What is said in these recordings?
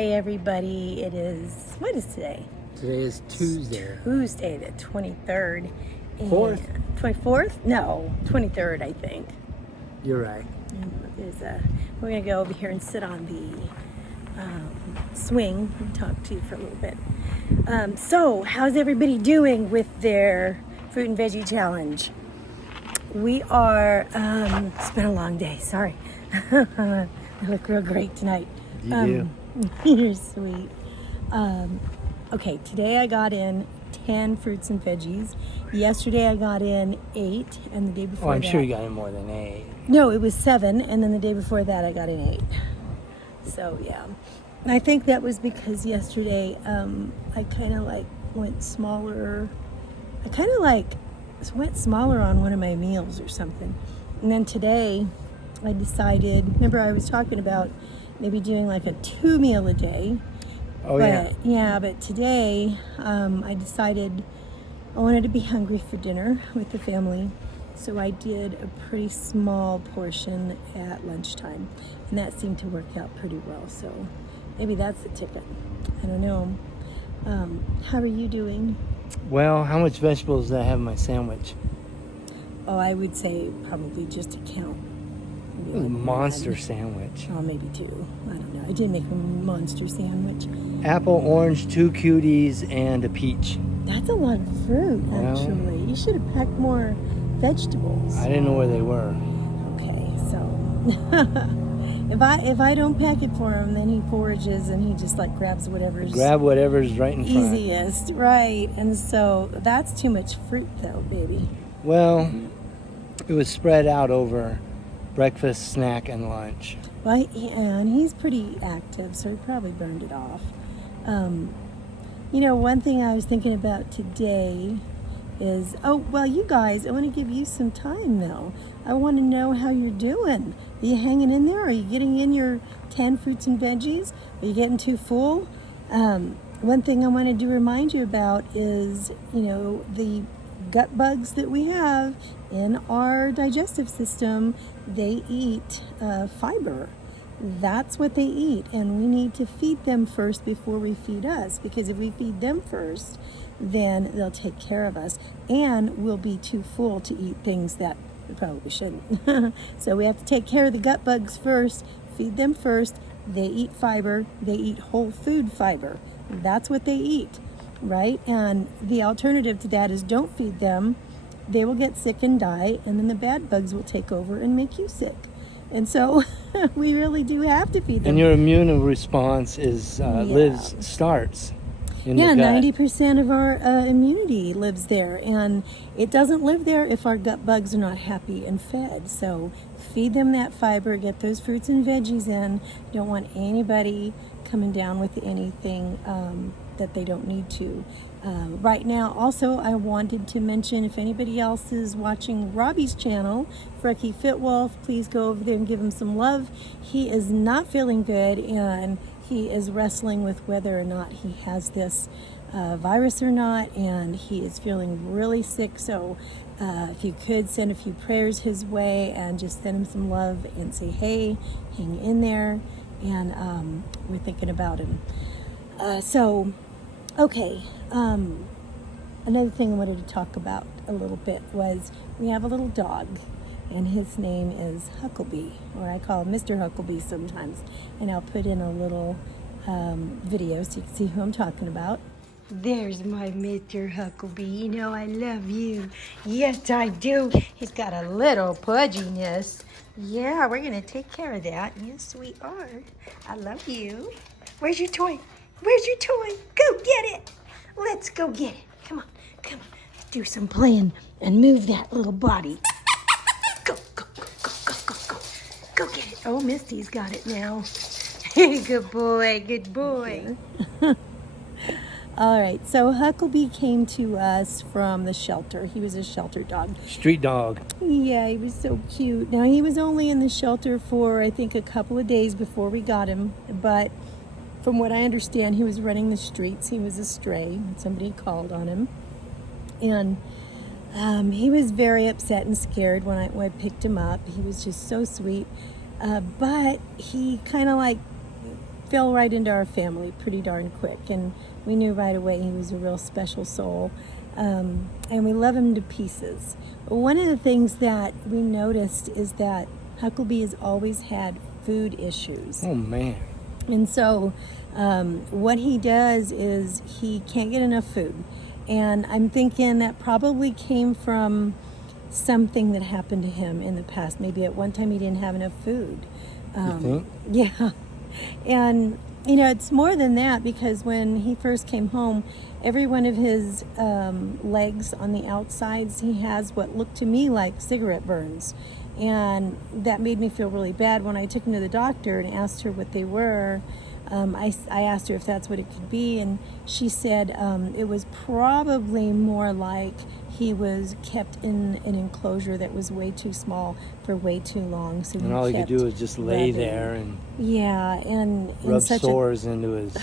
Hey everybody, what is today? Today is Tuesday. Tuesday the 23rd. And 4th? 24th? No, 23rd I think. You're right. We're going to go over here and sit on the swing and talk to you for a little bit. So, how's everybody doing with their fruit and veggie challenge? We are, it's been a long day, sorry. I look real great tonight. You do. You're sweet. Okay, today I got in 10 fruits and veggies. Yesterday I got in 8, and the day before I'm sure you got in more than 8. No, it was 7, and then the day before that I got in 8. So, yeah. And I think that was because yesterday I kind of like went smaller. I kind of like went smaller on one of my meals or something. And then today I decided, remember I was talking about maybe doing like a 2 meal a day. Oh, yeah. Yeah, but today I decided I wanted to be hungry for dinner with the family. So I did a pretty small portion at lunchtime. And that seemed to work out pretty well. So maybe that's the ticket. I don't know. How are you doing? Well, how much vegetables did I have in my sandwich? Oh, I would say probably just to count. It was a monster sandwich. Oh, maybe 2. I don't know. I did make a monster sandwich. Apple, orange, 2 cuties, and a peach. That's a lot of fruit, actually. You should have packed more vegetables. I didn't know where they were. Okay, so if I don't pack it for him, then he forages and he just like grabs whatever's right in front. easiest, right? And so that's too much fruit, though, baby. Well, it was spread out over breakfast, snack, and lunch. Well, and he's pretty active, so he probably burned it off. One thing I was thinking about today is, you guys, I want to give you some time, though. I want to know how you're doing. Are you hanging in there? Are you getting in your 10 fruits and veggies? Are you getting too full? One thing I wanted to remind you about is, the gut bugs that we have in our digestive system. They eat fiber. That's what they eat, and we need to feed them first before we feed us, because if we feed them first, then they'll take care of us, and we'll be too full to eat things that we probably shouldn't. So we have to take care of the gut bugs first, feed them first. They eat fiber. They eat whole food fiber. That's what they eat, right? And the alternative to that is don't feed them. They will get sick and die, and then the bad bugs will take over and make you sick. And so we really do have to feed them. And your immune response starts in the gut. 90% of our immunity lives there, and it doesn't live there if our gut bugs are not happy and fed. So feed them that fiber, get those fruits and veggies in. You don't want anybody coming down with anything that they don't need to. Right now, also, I wanted to mention, if anybody else is watching Robbie's channel, Freki FitWolf, please go over there and give him some love. He is not feeling good, and he is wrestling with whether or not he has this virus or not, and he is feeling really sick. So if you could send a few prayers his way and just send him some love and say, hey, hang in there, and we're thinking about him. Okay, another thing I wanted to talk about a little bit was we have a little dog, and his name is Huckleberry, or I call him Mr. Huckleberry sometimes, and I'll put in a little video so you can see who I'm talking about. There's my Mr. Huckleberry. You know I love you. Yes, I do. He's got a little pudginess. Yeah, we're going to take care of that. Yes, we are. I love you. Where's your toy? Where's your toy? Go get it. Let's go get it. Come on. Do some playing and move that little body. Go. Go get it. Oh, Misty's got it now. Good boy. All right, so Huckleberry came to us from the shelter. He was a shelter dog. Street dog. Yeah, he was so cute. Now, he was only in the shelter for, I think, a couple of days before we got him, but from what I understand, he was running the streets. He was a stray. Somebody called on him. And he was very upset and scared when I picked him up. He was just so sweet. But he kind of like fell right into our family pretty darn quick, and we knew right away he was a real special soul, and we love him to pieces. But one of the things that we noticed is that Huckabee has always had food issues. Oh, man. And so what he does is he can't get enough food. And I'm thinking that probably came from something that happened to him in the past. Maybe at one time he didn't have enough food. You think? Yeah. And, you know, it's more than that, because when he first came home, every one of his legs on the outsides, he has what looked to me like cigarette burns. And that made me feel really bad. When I took him to the doctor and asked her what they were, I asked her if that's what it could be, and she said it was probably more like he was kept in an enclosure that was way too small for way too long. So And all he could do was just lay there and rub sores into his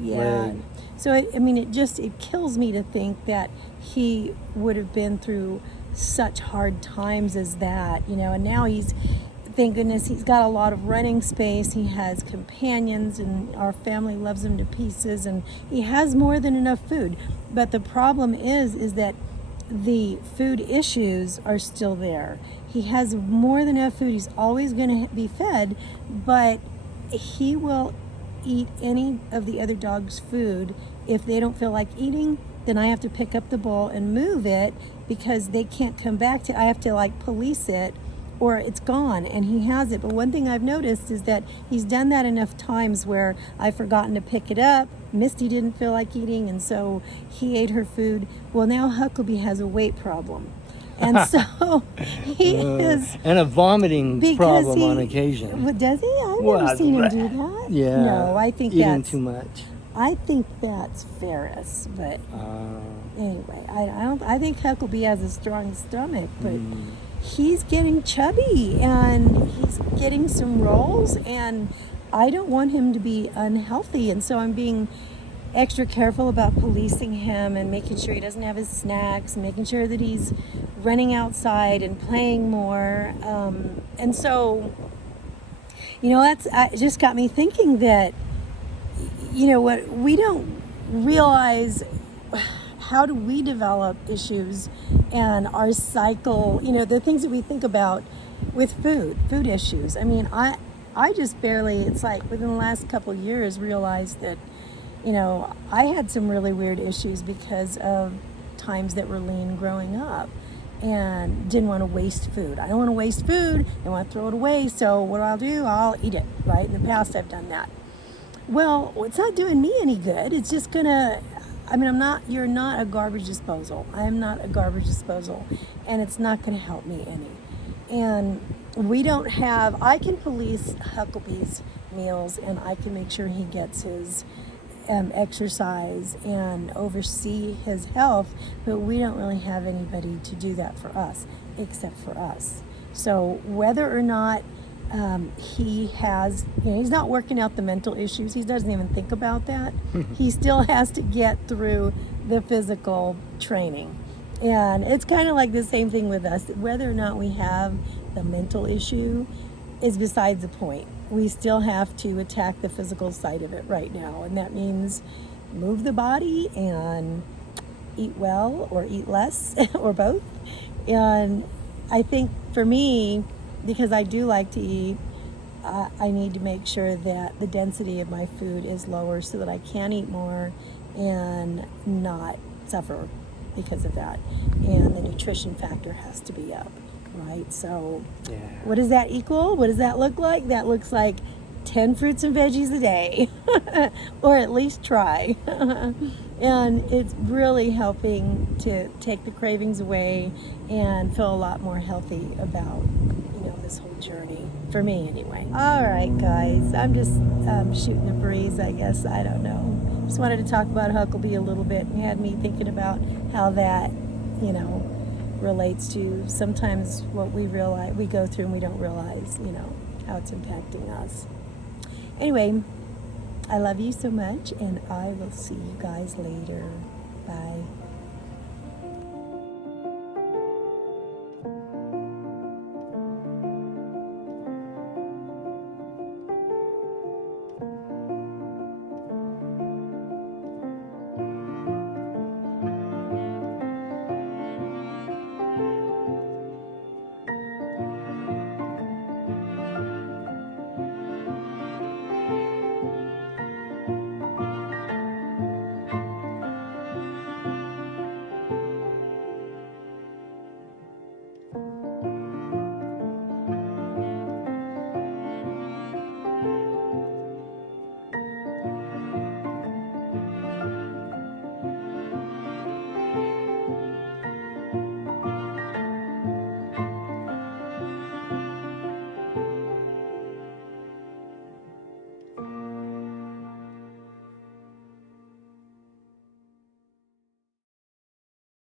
leg. So it kills me to think that he would have been through such hard times as that, you know. And now thank goodness, he's got a lot of running space. He has companions, and our family loves him to pieces, and he has more than enough food. But the problem is that the food issues are still there. He has more than enough food. He's always going to be fed, but he will eat any of the other dogs' food. If they don't feel like eating, then I have to pick up the bowl and move it, because they can't come back to, I have to like police it, or it's gone, and he has it. But one thing I've noticed is that he's done that enough times where I've forgotten to pick it up. Misty didn't feel like eating, and so he ate her food. Well, now Huckabee has a weight problem. And so he is... And a vomiting problem on occasion. Does he? I've never seen him do that. Yeah. No, I think eating too much. I think that's Ferris, but anyway, I think Huckabee has a strong stomach, but he's getting chubby and he's getting some rolls, and I don't want him to be unhealthy, and so I'm being extra careful about policing him and making sure he doesn't have his snacks, and making sure that he's running outside and playing more, and so, you know, it just got me thinking that, you know, what we don't realize, how do we develop issues and our cycle, you know, the things that we think about with food issues. I mean, I just barely, it's like within the last couple of years, realized that, you know, I had some really weird issues because of times that were lean growing up, and didn't want to waste food. I don't want to waste food. I want to throw it away. So what I'll do, I'll eat it, right? In the past, I've done that. Well, it's not doing me any good. It's just gonna, you're not a garbage disposal. I am not a garbage disposal, and it's not gonna help me any. And I can police Huckabee's meals, and I can make sure he gets his exercise and oversee his health, but we don't really have anybody to do that for us, except for us. So whether or not he has, you know, he's not working out the mental issues. He doesn't even think about that. He still has to get through the physical training. And it's kind of like the same thing with us. Whether or not we have the mental issue is besides the point. We still have to attack the physical side of it right now. And that means move the body and eat well or eat less or both. And I think for me, because I do like to eat, I need to make sure that the density of my food is lower so that I can eat more and not suffer because of that. And the nutrition factor has to be up, right? So What does that equal? What does that look like? That looks like 10 fruits and veggies a day, or at least try. And it's really helping to take the cravings away and feel a lot more healthy about, you know, this whole journey, for me anyway. All right, guys, I'm just shooting the breeze, I guess. I don't know. Just wanted to talk about Huckabee a little bit, and had me thinking about how that, you know, relates to sometimes what we go through and we don't realize, you know, how it's impacting us. Anyway, I love you so much, and I will see you guys later. Bye.